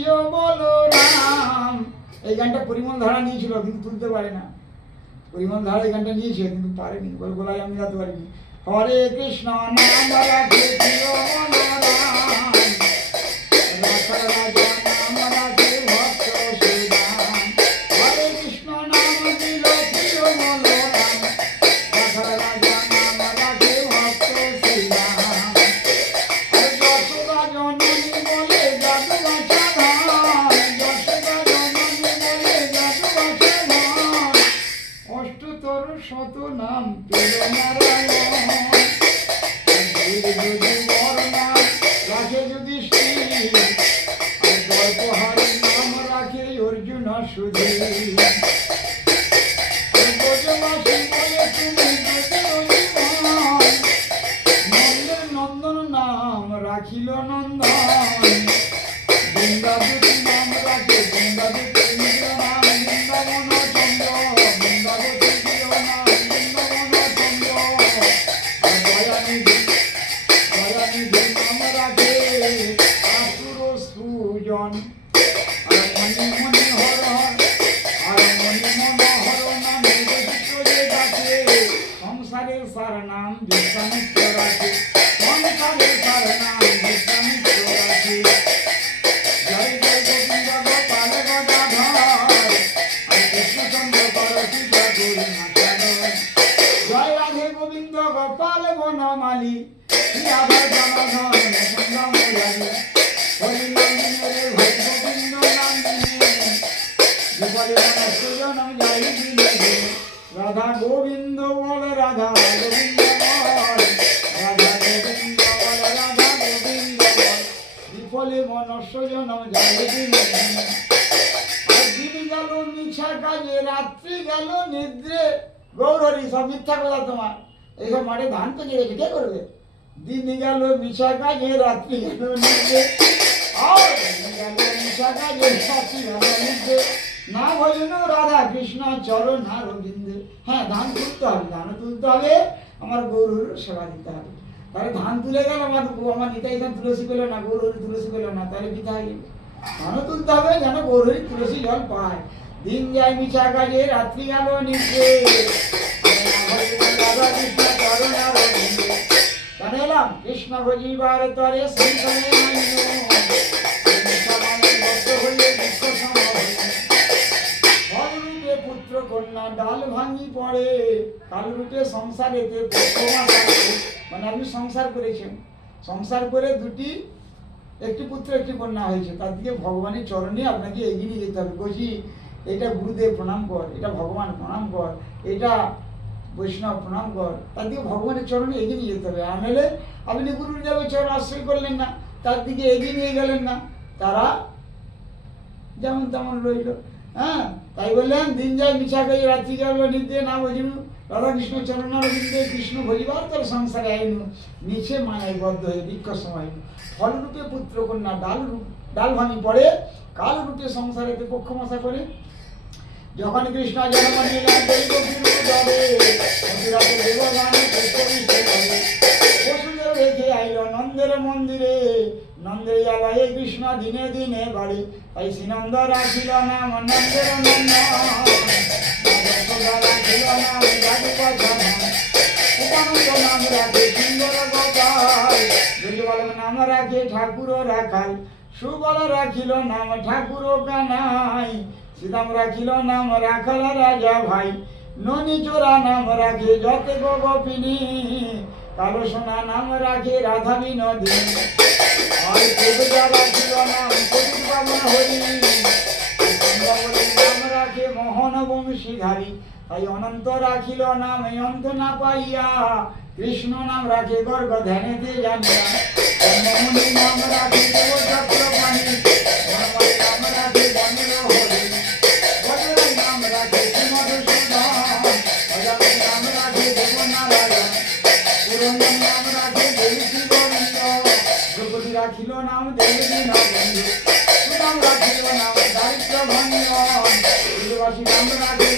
প্রিয় বলরাম। এই গানটা পরিমল ধারা নিয়েছিল কিন্তু তুলতে পারে না। পরিমল ধারা এই গানটা নিয়েছে কিন্তু পারেনি, গলায় আমি গাতে পারিনি। হরে কৃষ্ণ নাম রাখে প্রিয় বলরাম, রাখাল রাজা নাম রাখে ভক্ত শ্রীরাম। হরে কৃষ্ণ নাম দিল প্রিয় বলরাম, রাখাল রাজা নাম রাখে ভক্ত শ্রীরাম। যশোদা জননী বলে জাদু বাছা ধন, যশোদা জননী বলে জাদু বাছা ধন। অষ্টতর শত নাম পেল নারায়ণ, যদি বর্ণা রাখে যুধিষ্ঠির, আর দ্বৈপায়নের নাম রাখে অর্জুন সুধীর। ব্রজবাসী বলে তুমি ব্রজরজীবন, নন্দের নন্দন নাম রাখিল নন্দন। বৃন্দাবতী নাম রাখে বৃন্দাবতী নিজ নাম, বৃন্দাবন চন্দ্র বৃন্দাবতী প্রিয় নাম, বৃন্দাবন চন্দ্র। আর দয়ানিধি নাম রাখে আসুর সুজন। আর মনে মনে হর হর, আর মনে মনে হর নামে বৈশিষ্ট্য যে ডাকে, সংসারের সার নাম বিশ্বামিত্র রাখে, সংসারের সার নাম বিশ্বামিত্র রাখে। জয় জয় গোবিন্দ গোপাল গদাধর, আর কৃষ্ণচন্দ্র করতি ঠাকুর নাচাধর। জয় রাধে গোবিন্দ গোপাল বনমালী, রাধার জনধন সন্ধ্যা মুরারি। হরি নন্দিনী রে ভাই গোবিন্দ নন্দিনী, গোপালে মনসুজন যাই দিলে। রাধা গোবিন্দ বল রাধা গোবিন্দ বল, রাধা গোবিন্দ বল রাধা গোবিন্দ বল। বিফলে মনসুজন যাই দিলে। আর দিন গেল মিছা কাজে, রাত্রি গেল নিদ্রে। গৌরহরি সব মিথ্যা কথা তোমার, এইসব মাঠে ধান তো গেছে কে করবে? দিন গেল মিছা কাজে, রাত্রি গেল নিদ্রে। দিন গেল মিছা কাজে, রাত্রি গেল নিদ্রে। না ভজন রাধা কৃষ্ণ চরণ আর বিন্দে। হ্যাঁ, ধান তুলতে হবে, ধানও তুলতে হবে, আমার গৌরুর সেবা দিতে হবে। তাহলে ধান তুলে গেল, আমার নিতাই ধান তুলসী পেল না, গৌরহরি তুলসী পেল না, তাহলে বৃথা হয়ে গেল। ধানও তুলতে হবে যেন গৌরহরি তুলসী জল পায়। দিন যায় মিছা কাজে, রাত্রি গেল নিদ্রে। রাধা কৃষ্ণ চরণ আর বিন্দে। জানে এলাম কৃষ্ণ ভজিবার তরে সংসারে পুত্র কন্যা ডাল ভাঙি পড়ে, কালরূপে সংসারেতে মানে আপনি সংসার করেছেন, সংসার করে একটি পুত্র একটি কন্যা হয়েছে, তার দিকে ভগবানের চরণে আপনাকে এগিয়ে যেতে হবে। বলছি এটা গুরুদেব প্রণাম কর, এটা ভগবান প্রণাম কর, এটা বৈষ্ণব প্রণাম কর, তার দিকে ভগবানের চরণে এগিয়ে নিয়ে যেতে হবে। আনলে আপনি গুরুদেবের চরণ আশ্রয় করলেন না, তার দিকে এগিয়ে নিয়ে গেলেন না, তারা যেমন তেমন রইল। হ্যাঁ, তাই বললেন দিন যায় মিছা কাজে, রাত্রি গেল নিদ্রে। না ভজিনু রাধাকৃষ্ণ চরণ বিন্দে, কৃষ্ণ ভজিবার তোর সংসারে আইনু। নিচে মায়ায় বদ্ধ হয়ে বৃক্ষ সময়, ফলরূপে পুত্র কন্যা ডাল ভাঙি পড়ে, কালরূপে সংসারেতে পক্ষমশা করে। যখন কৃষ্ণ জন্ম নিলেন বসুদেব রেখে আইল নন্দের মন্দিরে, নন্দের জ্বালায় কৃষ্ণ দিনে দিনে বাড়ি। তাই শ্রীনন্দ রাখিল নাম নন্দের নন্দন, রাখিল নাম জাদু বাছা ধন। উপানন্দ নাম রাখে সুন্দর গোপাল, দুর্বল নাম রাখে ঠাকুর রাখাল। সুবল রাখিল নাম ঠাকুর কানাই, সীতাম রাখিল নাম রাখাল রাজা ভাই। ননী চোরা নাম রাখে যতে গোপিনী, কালো সোনা নাম রাখে রাধা বিনোদিনী। আর কবিতা রাখিল নাম কবির বামন হরি, নাম রাখে মোহন বংশীধারী। তাই অনন্ত রাখিল নাম অন্ত না পাইয়া, কৃষ্ণ নাম রাখে গর্গ ধ্যানেতে জানিয়া। মুনি নাম রাখে দেব চক্রপাণি, নাম রাখে বনের হরি। বজরাই নাম রাখে মধুসূদন, অজামিল নাম রাখে দেবনারায়ণ। পুরন্দর নাম রাখে দেবী গোবিন্দ, দ্রৌপদী রাখিল নাম দেবী দীনবন্ধু। সুদাম রাখিল নাম দারিদ্র ভঞ্জন, নাম রাখে